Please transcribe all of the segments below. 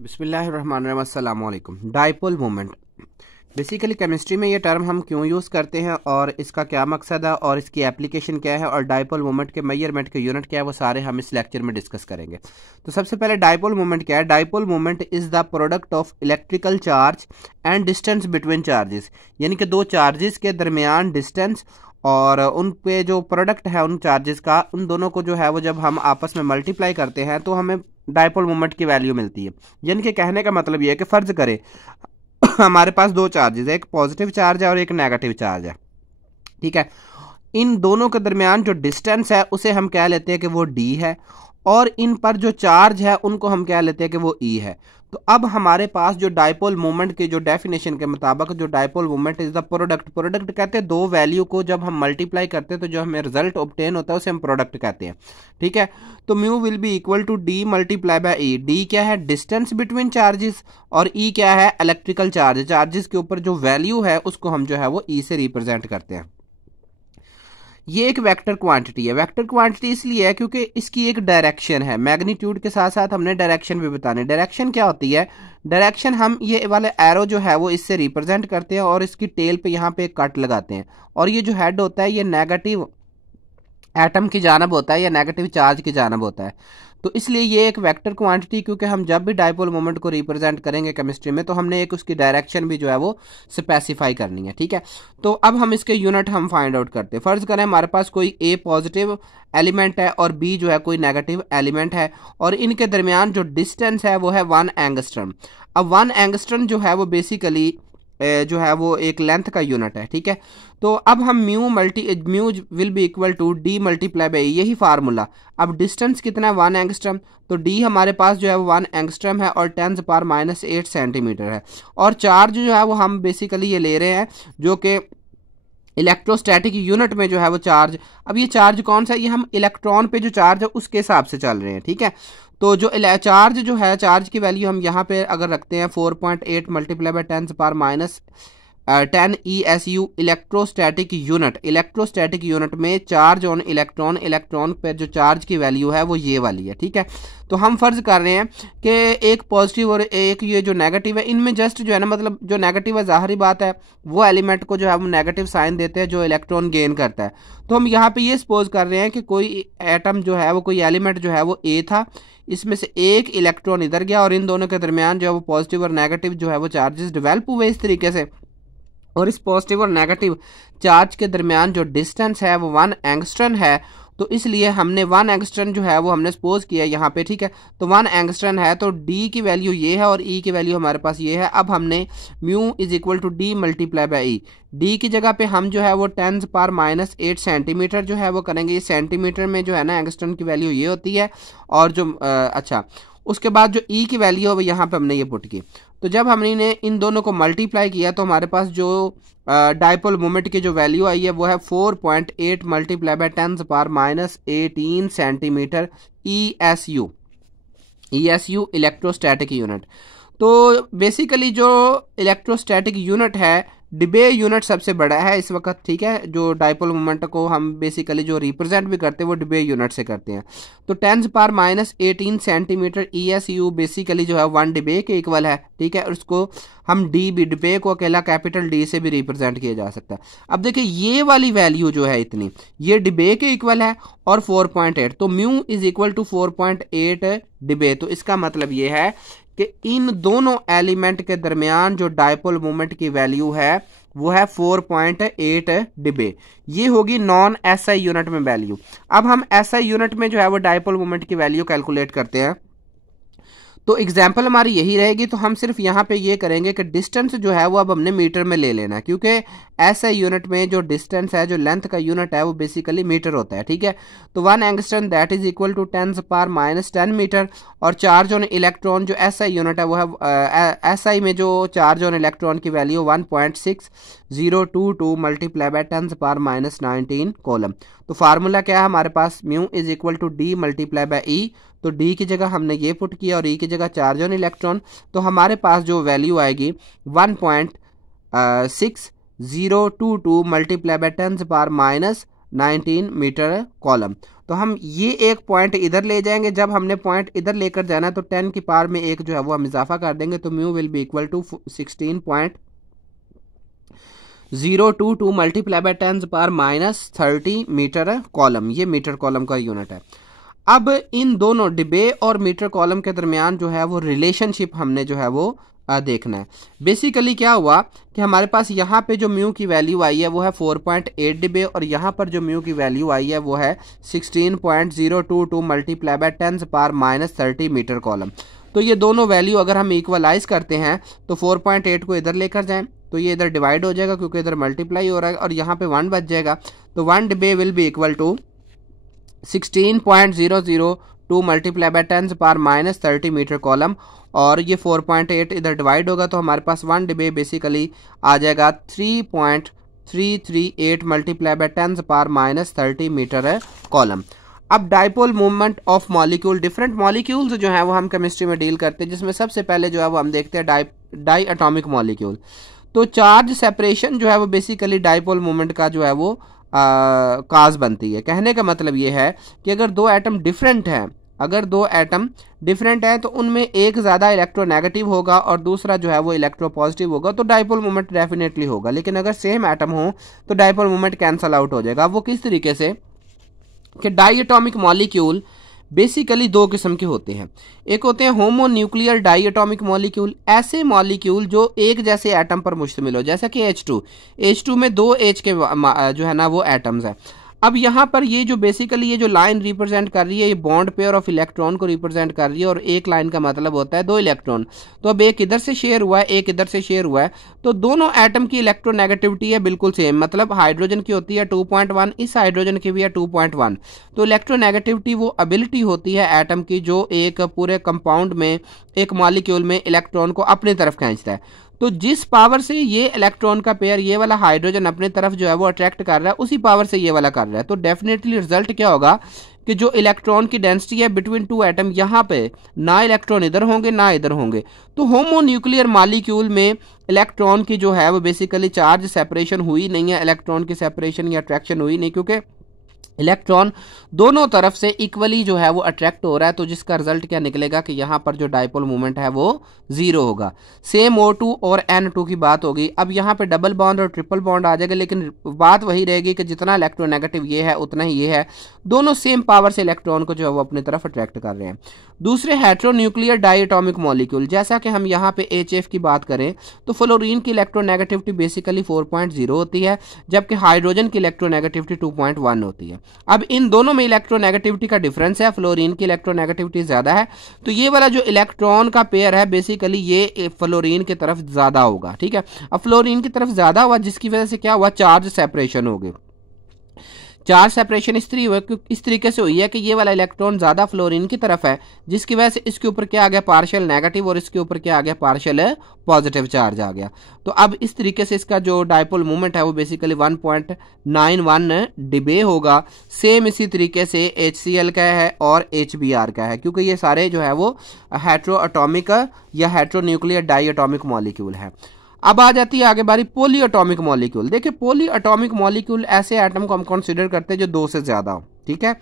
बिस्मिल्लाहिर्रहमानिर्रहीम, अस्सलाम वालेकुम। डाइपोल मोमेंट बेसिकली केमिस्ट्री में ये टर्म हम क्यों यूज़ करते हैं और इसका क्या मकसद है और इसकी एप्लीकेशन क्या है और डाइपोल मोमेंट के मेजरमेंट के यूनिट क्या है, वो सारे हम इस लेक्चर में डिस्कस करेंगे। तो सबसे पहले डाइपोल मोमेंट क्या है। Dipole moment is the product of electrical charge and distance between charges, यानी कि दो चार्जेस के दरमियान डिस्टेंस और उन पे जो प्रोडक्ट है उन चार्जेस का, उन दोनों को जो है वो जब हम आपस में मल्टीप्लाई करते हैं तो हमें डाइपोल मोमेंट की वैल्यू मिलती है। यानी कि कहने का मतलब ये है कि फर्ज करें हमारे पास दो चार्जेस है, एक पॉजिटिव चार्ज है और एक नेगेटिव चार्ज है, ठीक है। इन दोनों के दरमियान जो डिस्टेंस है उसे हम कह लेते हैं कि वो डी है, और इन पर जो चार्ज है उनको हम कह लेते हैं कि वो ई है। तो अब हमारे पास जो डाइपोल मोमेंट की जो डेफिनेशन के मुताबिक जो dipole moment is the product कहते हैं दो वैल्यू को जब हम मल्टीप्लाई करते हैं तो जो हमें रिजल्ट ऑब्टेन होता है उसे हम प्रोडक्ट कहते हैं, ठीक है। तो mu will be equal to D multiply by E. डी क्या है? डिस्टेंस बिटवीन चार्जेस, और ई क्या है? Electrical charge. चार्जेस के ऊपर जो वैल्यू है उसको हम जो है वो ई से रिप्रेजेंट करते हैं। ये एक वेक्टर क्वांटिटी है। वेक्टर क्वांटिटी इसलिए है क्योंकि इसकी एक डायरेक्शन है। मैग्नीट्यूड के साथ साथ हमने डायरेक्शन भी बताने। डायरेक्शन क्या होती है? डायरेक्शन हम ये वाले एरो जो है वो इससे रिप्रेजेंट करते हैं और इसकी टेल पे यहाँ पे एक कट लगाते हैं, और ये जो हेड होता है ये नेगेटिव एटम की जानब होता है या नेगेटिव चार्ज की जानब होता है। तो इसलिए ये एक वेक्टर क्वांटिटी, क्योंकि हम जब भी डाइपोल मोमेंट को रिप्रेजेंट करेंगे केमिस्ट्री में तो हमने एक उसकी डायरेक्शन भी जो है वो स्पेसिफाई करनी है, ठीक है। तो अब हम इसके यूनिट हम फाइंड आउट करते हैं। फर्ज करें हमारे पास कोई ए पॉजिटिव एलिमेंट है और बी जो है कोई नेगेटिव एलिमेंट है, और इनके दरमियान जो डिस्टेंस है वो है 1 एंगस्ट्रम। अब 1 एंगस्ट्रम जो है वो बेसिकली जो है वो एक लेंथ का यूनिट है, ठीक है। तो अब हम mu will be equal to D multiply by, यही फार्मूला। अब डिस्टेंस कितना है? 1 एंगस्ट्रम। तो डी हमारे पास जो है वो 1 एंगस्ट्रम है और 10⁻⁻8 सेंटीमीटर है। और चार्ज जो है वो हम बेसिकली ये ले रहे हैं जो कि इलेक्ट्रोस्टैटिक यूनिट में जो है वो चार्ज। अब ये चार्ज कौन सा है? ये हम इलेक्ट्रॉन पे जो चार्ज है उसके हिसाब से चल रहे हैं, ठीक है। तो जो चार्ज जो है, चार्ज की वैल्यू हम यहाँ पे अगर रखते हैं 4.8 multiply by 10⁻10 ESU electrostatic unit. Electrostatic unit में चार्ज ऑन इलेक्ट्रॉन, इलेक्ट्रॉन पर जो चार्ज की वैल्यू है वो ये वाली है, ठीक है। तो हम फर्ज कर रहे हैं कि एक पॉजिटिव और एक ये जो नेगेटिव है, इनमें जस्ट जो है ना, मतलब जो नेगेटिव है जाहिर बात है वो एलिमेंट को जो है वो नेगेटिव साइन देते हैं जो इलेक्ट्रॉन गेन करता है। तो हम यहाँ पे ये सपोज कर रहे हैं कि कोई एटम जो है वो, कोई एलिमेंट जो है वो ए था, इसमें से एक इलेक्ट्रॉन इधर गया और इन दोनों के दरमियान जो है वो पॉजिटिव और नेगेटिव जो है वो चार्जेस डेवलप हुए इस तरीके से, और इस पॉजिटिव और नेगेटिव चार्ज के दरमियान जो डिस्टेंस है वो 1 एंगस्ट्रम है। तो इसलिए हमने 1 एंगस्ट्रम जो है वो हमने सपोज किया यहाँ पे, ठीक है। तो 1 एंगस्ट्रम है तो डी की वैल्यू ये है और ई की वैल्यू हमारे पास ये है। अब हमने mu is equal to D multiply by E. डी की जगह पे हम जो है वो 10⁻⁻8 सेंटीमीटर जो है वो करेंगे। ये सेंटीमीटर में जो है ना एंगस्ट्रम की वैल्यू ये होती है, और जो अच्छा उसके बाद जो ई की वैल्यू है वो यहाँ पे हमने ये पुट की। तो जब हमने इन दोनों को मल्टीप्लाई किया तो हमारे पास जो डाइपोल मोमेंट की जो वैल्यू आई है वो है 4.8 multiply by 10⁻18 centimetre ESU electrostatic unit. तो बेसिकली जो इलेक्ट्रोस्टैटिक यूनिट है, डिबे यूनिट सबसे बड़ा है इस वक्त, ठीक है। जो डाइपोल मोमेंट को हम बेसिकली जो रिप्रेजेंट भी करते हैं वो डिबे यूनिट से करते हैं। तो 10⁻18 सेंटीमीटर ESU बेसिकली जो है 1 डिबे के इक्वल है, ठीक है। और उसको हम डिबे को अकेला कैपिटल डी से भी रिप्रेजेंट किया जा सकता है। अब देखिए ये वाली वैल्यू जो है इतनी, ये डिबे के इक्वल है और 4.8, तो म्यू इज इक्वल टू 4.8 डिबे। तो इसका मतलब ये है कि इन दोनों एलिमेंट के दरमियान जो डाइपोल मोमेंट की वैल्यू है वो है 4.8 डिबे। ये होगी नॉन SI यूनिट में वैल्यू। अब हम SI यूनिट में जो है वो डाइपोल मोमेंट की वैल्यू कैलकुलेट करते हैं। तो एग्जाम्पल हमारी यही रहेगी। तो हम सिर्फ यहाँ पे ये करेंगे कि डिस्टेंस जो है वो अब हमने मीटर में ले लेना है, क्योंकि ऐसे यूनिट में जो डिस्टेंस है, जो लेंथ का यूनिट है वो बेसिकली मीटर होता है, ठीक है। तो 1 angstrom that is equal to 10⁻10 metre, और चार्ज ऑन इलेक्ट्रॉन जो SI यूनिट है वो है SI में जो चार्ज ऑन इलेक्ट्रॉन की वैल्यू 1.6022 मल्टीप्लाई बाय 10⁻19 कॉलम। तो फार्मूला क्या है हमारे पास? Mu is equal to D multiply by E. तो डी की जगह हमने ये पुट किया और ई की जगह चार्ज ऑन इलेक्ट्रॉन। तो हमारे पास जो वैल्यू आएगी 1.6022 मल्टीप्लाई बाय 10⁻19 मीटर कॉलम। तो हम ये एक पॉइंट इधर ले जाएंगे। जब हमने पॉइंट इधर लेकर जाना है तो 10 की पावर में एक जो है वो हम इजाफा कर देंगे, तो mu will be equal to 16.022 multiply by 10 power minus 30 metre coulomb. ये मीटर कॉलम का यूनिट है। अब इन दोनों डिबे और मीटर कॉलम के दरमियान जो है वो रिलेशनशिप हमने जो है वो देखना है। बेसिकली क्या हुआ कि हमारे पास यहाँ पे जो म्यू की वैल्यू आई है वो है 4.8 डिबे और यहाँ पर जो म्यू की वैल्यू आई है वो है 16.022 multiply by 10 power minus 30 metre coulomb. तो ये दोनों वैल्यू अगर हम इक्वलाइज करते हैं तो 4.8 को इधर लेकर जाएं तो ये इधर डिवाइड हो जाएगा क्योंकि इधर मल्टीप्लाई हो रहा है और यहाँ पे 1 बच जाएगा। तो 1 debye will be equal to 16.002 multiply by 10 power minus 30 metre coulomb और ये 4.8 इधर डिवाइड होगा तो हमारे पास 1 डिबे बेसिकली आ जाएगा 3.338 multiply by 10 power minus 30 metre coulomb. अब dipole movement of molecule, different molecules जो है वो हम केमिस्ट्री में डील करते हैं, जिसमें सबसे पहले जो है वो हम देखते हैं डाई एटॉमिक मॉलिक्यूल। तो चार्ज सेपरेशन जो है वो बेसिकली डाइपोल मूवमेंट का जो है वो काज बनती है। कहने का मतलब ये है कि अगर दो एटम डिफरेंट है तो उनमें एक ज़्यादा इलेक्ट्रोनेगेटिव होगा और दूसरा जो है वो इलेक्ट्रोपॉजिटिव होगा, तो डाइपोल मूवमेंट डेफिनेटली होगा। लेकिन अगर सेम एटम हो तो डाइपोल मूवमेंट कैंसल आउट हो जाएगा। वो किस तरीके से कि डाई एटॉमिक मॉलिक्यूल बेसिकली दो किस्म के होते हैं। एक होते हैं homonuclear diatomic molecule, ऐसे मॉलिक्यूल जो एक जैसे एटम पर मुश्तमिल हो, जैसा कि H2 में 2 H के जो है ना वो एटम्स है। अब यहाँ पर ये जो बेसिकली ये जो लाइन रिप्रेजेंट कर रही है ये बॉन्ड पेयर ऑफ इलेक्ट्रॉन को रिप्रेजेंट कर रही है और एक लाइन का मतलब होता है 2 इलेक्ट्रॉन। तो अब एक इधर से शेयर हुआ है, एक इधर से शेयर हुआ है, तो दोनों एटम की इलेक्ट्रोनेगेटिविटी है बिल्कुल सेम। मतलब हाइड्रोजन की होती है 2.1, इस हाइड्रोजन की भी है 2.1। तो इलेक्ट्रोनेगेटिविटी वो एबिलिटी होती है एटम की जो एक पूरे कंपाउंड में, एक मॉलिक्यूल में इलेक्ट्रॉन को अपनी तरफ खींचता है। तो जिस पावर से ये इलेक्ट्रॉन का पेयर ये वाला हाइड्रोजन अपने तरफ जो है वो अट्रैक्ट कर रहा है उसी पावर से ये वाला कर रहा है। तो डेफिनेटली रिजल्ट क्या होगा कि जो इलेक्ट्रॉन की डेंसिटी है बिटवीन 2 एटम, यहाँ पे ना इलेक्ट्रॉन इधर होंगे ना इधर होंगे। तो होमो न्यूक्लियर मॉलिक्यूल में इलेक्ट्रॉन की जो है वो बेसिकली चार्ज सेपरेशन हुई नहीं है, इलेक्ट्रॉन की सेपरेशन या अट्रैक्शन हुई नहीं, क्योंकि इलेक्ट्रॉन दोनों तरफ से इक्वली जो है वो अट्रैक्ट हो रहा है। तो जिसका रिजल्ट क्या निकलेगा कि यहाँ पर जो डाइपोल मूवमेंट है वो 0 होगा। सेम O2 और N2 की बात होगी। अब यहाँ पे डबल बॉन्ड और ट्रिपल बॉन्ड आ जाएगा, लेकिन बात वही रहेगी कि जितना इलेक्ट्रोनेगेटिव ये है उतना ही ये है, दोनों सेम पावर से इलेक्ट्रॉन को जो है वो अपनी तरफ अट्रैक्ट कर रहे हैं। दूसरे हेटेरोन्यूक्लियर डाइएटॉमिक मॉलिक्यूल, जैसा कि हम यहाँ पे HF की बात करें तो फ्लोरीन की इलेक्ट्रोनेगेटिविटी बेसिकली 4.0 होती है, जबकि हाइड्रोजन की इलेक्ट्रोनेगेटिविटी 2.1 होती है। अब इन दोनों में इलेक्ट्रोनेगेटिविटी का डिफरेंस है, फ्लोरीन की इलेक्ट्रोनेगेटिविटी ज्यादा है, तो ये वाला जो इलेक्ट्रॉन का पेयर है बेसिकली ये फ्लोरीन की तरफ ज्यादा होगा। ठीक है, अब फ्लोरीन की तरफ ज्यादा हुआ जिसकी वजह से क्या हुआ, चार्ज सेपरेशन हो गई। चार्ज सेपरेशन इस तरीके से हुई है कि ये वाला इलेक्ट्रॉन ज्यादा फ्लोरीन की तरफ है, जिसकी वजह से इसके ऊपर क्या आ गया, पार्शियल नेगेटिव, और इसके ऊपर क्या आ गया, पार्शियल पॉजिटिव चार्ज आ गया। तो अब इस तरीके से इसका जो डाइपोल मूवमेंट है वो बेसिकली 1.91 डिबे होगा। सेम इसी तरीके से HCl का है और HBr का है, क्योंकि ये सारे जो है वो हेटेरोएटॉमिक या हेटेरोन्यूक्लियर डाइएटॉमिक मॉलिक्यूल है। अब आ जाती है आगे बारी पोली एटॉमिक मॉलिक्यूल। देखिए पोली एटॉमिक मॉलिक्यूल ऐसे एटम को हम कंसीडर करते हैं जो 2 से ज्यादा हो। ठीक है,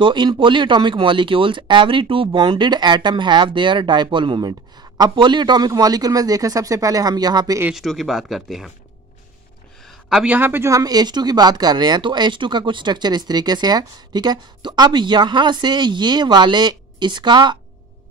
तो in polyatomic molecules every 2 bonded atom have their dipole moment. अब पोली एटॉमिक मॉलिक्यूल में देखें, सबसे पहले हम यहाँ पे H2 की बात करते हैं। अब यहाँ पे जो हम H2 की बात कर रहे हैं तो H2 का कुछ स्ट्रक्चर इस तरीके से है। ठीक है, तो अब यहाँ से ये वाले इसका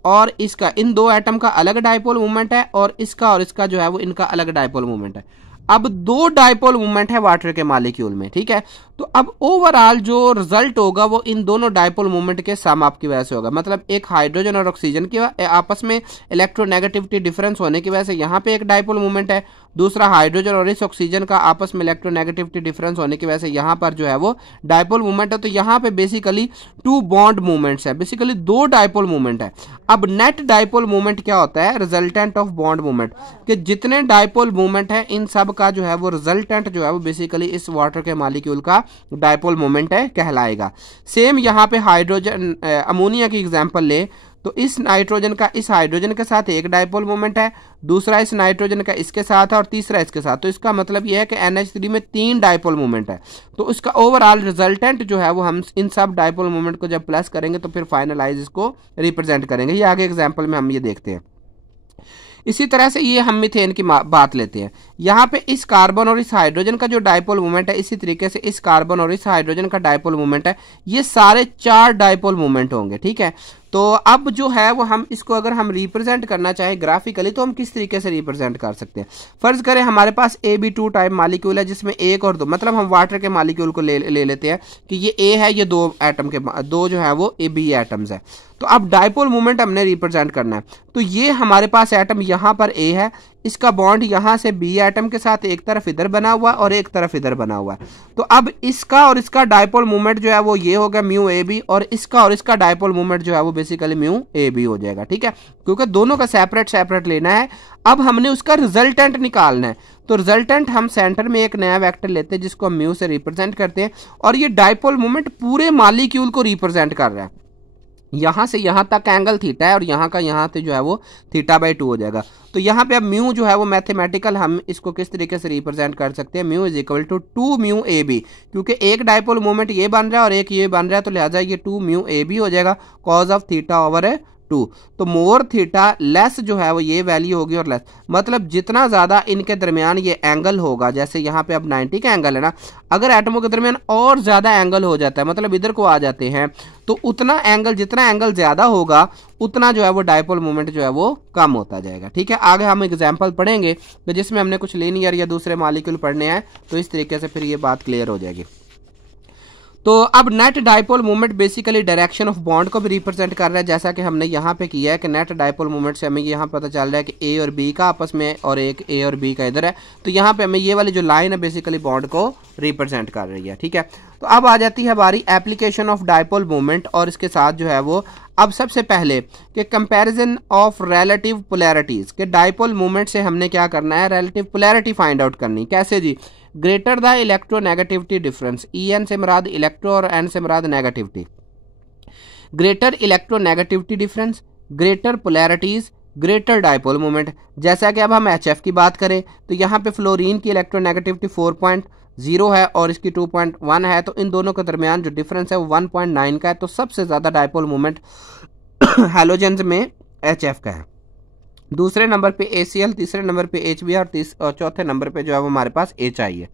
और इसका, इन 2 एटम का अलग डाइपोल मूवमेंट है और इसका जो है वो इनका अलग डाइपोल मूवमेंट है। अब 2 डाइपोल मूवमेंट है वाटर के मॉलिक्यूल में। ठीक है, तो अब ओवरऑल जो रिजल्ट होगा वो इन दोनों डाइपोल मूवमेंट के सम अप की वजह से होगा। मतलब एक हाइड्रोजन और ऑक्सीजन के आपस में इलेक्ट्रोनेगेटिविटी डिफरेंस होने की वजह से यहाँ पे एक डाइपोल मूवमेंट है, दूसरा हाइड्रोजन और इस ऑक्सीजन का आपस में इलेक्ट्रोनेगेटिविटी डिफरेंस होने की वजह से यहाँ पर जो है वो डाइपोल मूवमेंट है। तो यहाँ पे बेसिकली 2 बॉन्ड मूवमेंट्स है, बेसिकली 2 डाइपोल मूवमेंट है। अब नेट डाइपोल मूवमेंट क्या होता है, रिजल्टेंट ऑफ बॉन्ड मूवमेंट, कि जितने डाइपोल मूवमेंट है इन सब का जो है वो रिजल्टेंट जो है वो बेसिकली इस वाटर के मॉलिक्यूल का डाइपोल मोमेंट है कहलाएगा। सेम यहाँ पे हाइड्रोजन अमोनिया की एग्जांपल ले तो इस नाइट्रोजन का इस हाइड्रोजन के साथ एक डायपोल मोमेंट है, दूसरा इस नाइट्रोजन का इसके साथ है और तीसरा इसके साथ। तो इसका मतलब यह है कि NH3 में 3 डायपोल मोमेंट है। तो इसका ओवरऑल रिजल्टेंट जो है वो हम इन सब डायपोल मोमेंट को जब प्लस करेंगे तो फिर फाइनलाइज इसको रिप्रेजेंट करेंगे। ये आगे एग्जाम्पल में हम ये देखते हैं। इसी तरह से ये हम मीथेन की बात लेते हैं। यहाँ पे इस कार्बन और इस हाइड्रोजन का जो डायपोल मोमेंट है, इसी तरीके से इस कार्बन और इस हाइड्रोजन का डायपोल मोमेंट है, ये सारे 4 डायपोल मोमेंट होंगे। ठीक है, तो अब जो है वो हम इसको अगर हम रिप्रेजेंट करना चाहें ग्राफिकली तो हम किस तरीके से रिप्रेजेंट कर सकते हैं। फर्ज करें हमारे पास AB2 टाइप मालिक्यूल है जिसमें 1 और 2, मतलब हम वाटर के मालिक्यूल को ले लेते हैं कि ये A है, ये 2 एटम के 2 जो है वो AB एटम्स है। तो अब डायपोल मोमेंट हमने रिप्रेजेंट करना है। तो ये हमारे पास एटम यहाँ पर A है, इसका बॉन्ड यहाँ से B एटम के साथ एक तरफ इधर बना हुआ और एक तरफ इधर बना हुआ है। तो अब इसका और इसका डायपोल मोमेंट जो है वो ये होगा म्यू AB, और इसका डायपोल मोमेंट जो है वो बेसिकली म्यू AB हो जाएगा। ठीक है, क्योंकि दोनों का सेपरेट लेना है। अब हमने उसका रिजल्टेंट निकालना है। तो रिजल्टेंट हम सेंटर में एक नया वेक्टर लेते हैं जिसको हम म्यू से रिप्रेजेंट करते हैं, और ये डायपोल मोमेंट पूरे मॉलिक्यूल को रिप्रेजेंट कर रहा है। यहाँ से यहाँ तक एंगल थीटा है और यहाँ का यहाँ से जो है वो θ/2 हो जाएगा। तो यहाँ पे अब म्यू जो है वो मैथमेटिकल हम इसको किस तरीके से रिप्रेजेंट कर सकते हैं, mu is equal to 2 mu AB, क्योंकि एक डायपोल मोमेंट ये बन रहा है और एक ये बन रहा है, तो लिहाजा ये 2 म्यू AB हो जाएगा कॉज ऑफ θ/2। तो मोर थीटा लेस जो है वो ये वैल्यू होगी और लेस, मतलब जितना ज्यादा इनके दरमियान ये एंगल होगा, जैसे यहाँ पे अब 90 का एंगल है ना, अगर एटमों के दरमियान और ज्यादा एंगल हो जाता है, मतलब इधर को आ जाते हैं, तो उतना एंगल, जितना एंगल ज्यादा होगा उतना जो है वो डायपोल मोमेंट जो है वो कम होता जाएगा। ठीक है, आगे हम एग्जाम्पल पढ़ेंगे तो जिसमें हमने कुछ लीनियर या दूसरे मॉलिक्यूल पढ़ने हैं, तो इस तरीके से फिर ये बात क्लियर हो जाएगी। तो अब net dipole moment basically direction of bond को भी रिप्रेजेंट कर रहा है, जैसा कि हमने यहाँ पे किया है कि नेट डायपोल मोमेंट से हमें यहाँ पता चल रहा है कि A और B का आपस में, और एक A और B का इधर है। तो यहाँ पे हमें ये वाली जो लाइन है बेसिकली बॉन्ड को रिप्रेजेंट कर रही है। ठीक है, तो अब आ जाती है हमारी एप्लीकेशन ऑफ डायपोल मोमेंट, और इसके साथ जो है वो अब सबसे पहले कि कंपैरिजन ऑफ रिलेटिव पोलैरिटीज के डायपोल मोमेंट से हमने क्या करना है, रिलेटिव पोलैरिटी फाइंड आउट करनी। कैसे जी, greater the electronegativity difference, EN से मुराद इलेक्ट्रो और N से मुराद negativity, greater electronegativity difference, greater polarities, greater dipole moment. जैसा कि अब हम HF की बात करें तो यहाँ पे फ्लोरीन की इलेक्ट्रोनेगेटिविटी 4.0 है और इसकी 2.1 है, तो इन दोनों के दरमियान जो डिफरेंस है वो 1.9 का है। तो सबसे ज्यादा डायपोल मोमेंट हैलोजेंस में HF का है, दूसरे नंबर पे ACl, तीसरे नंबर पे HB और चौथे नंबर पे जो है वो हमारे पास HI है।